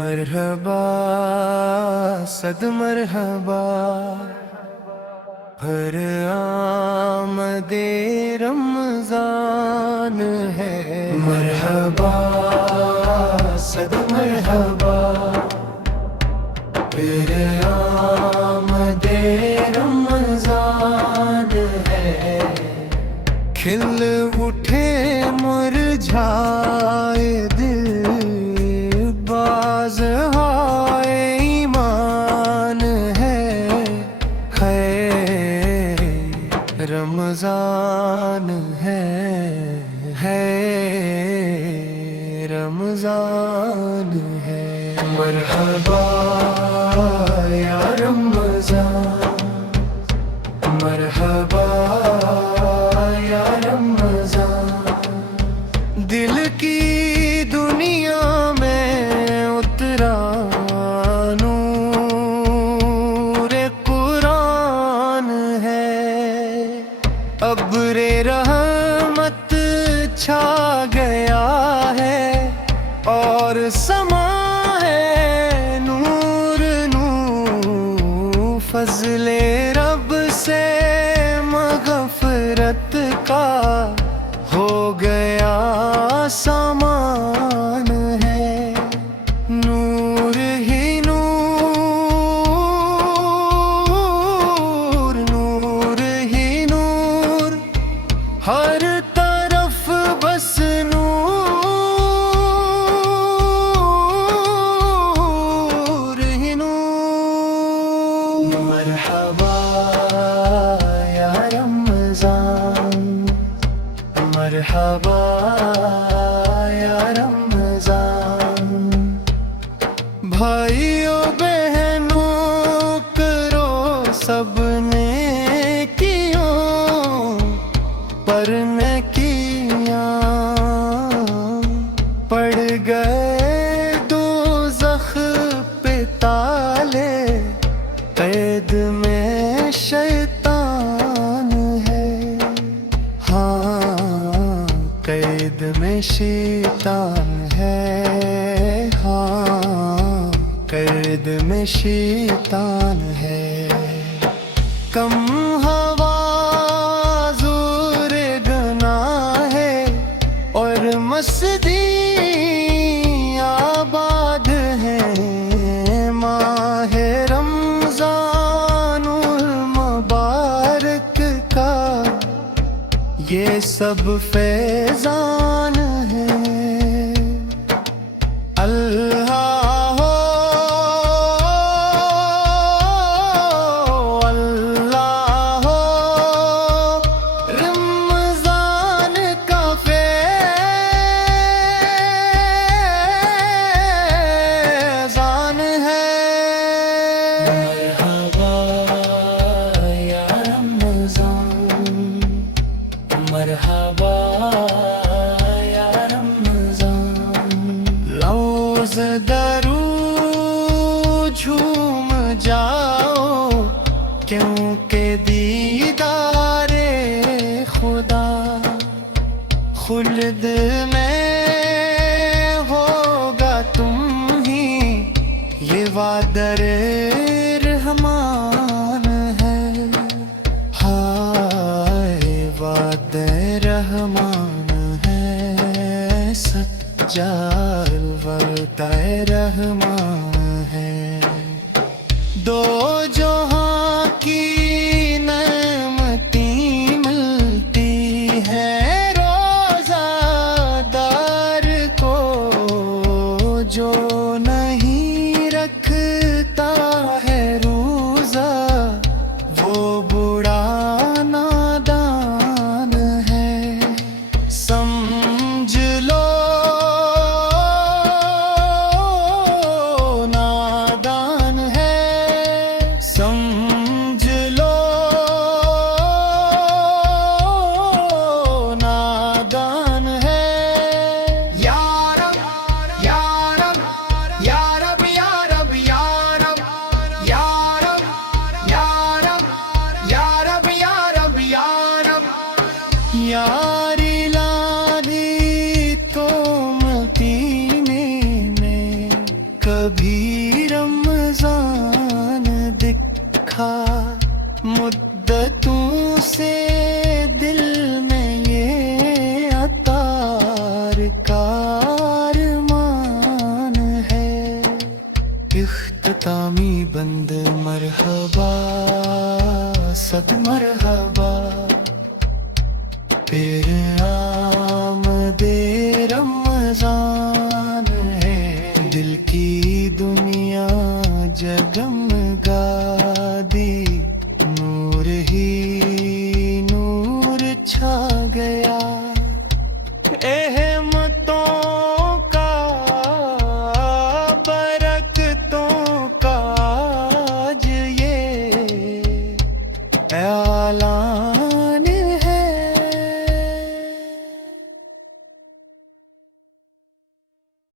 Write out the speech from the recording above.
मरहबा सद मरहबा हर आमदे रमजान है। मरहबा सद मरहबा फिर आमदे रमजान है। खिल उठे मुरझाए दिल बाज हाय ईमान है रमजान है रमजान है। मरहबा या रमजान मरहबा या रमजान। दिल की दुनिया में उतरा नूरे कुरान है। अब्रे रहमत छा गया है और समा है नूर नूर। फजले रब से मग़फ़िरत का हो गया सामान है। नूर ही नूर नूर ही नूर हर तरफ बस नूर ही नूर। मरहबा या रमजान मरहबा या रमजान। भाइयों बहनों करो सबने कियों पर ने किया पड़ गए दोज़ख पे ताले। कैद में शैतान है हाँ कैद में शैतान है हाँ कैद में शैतान है। कम हवा ज़ोरे गना है और मस्दी आबाद है। माह रमज़ानुल मुबारक का ये सब फैज़ान है। अल्लाह हो अल्लाह हो रमज़ान का फैज़ान है। मरहबा या रमज़ान मरहबा या रमज़ान। लौज़ दरूद झूम जाओ क्योंकि दीदारे खुदा खुल्द में होगा तुम ही। ये वादर रहमान है हाय वाद रहमान है। सच्चा वादा रहमान है। दो जहां की नेमती मिलती है रोज़ादार को। जो नहीं रखता है रोज़ा वो बुढ़ा नादान है। समझ लो नादान है समझ लो नादान है। या रब या रब या कभी रमजान दिखा, मुद्दतों से दिल में ये अतार का अरमान है। इख्तितामी बंद मरहबा सद मरहबा।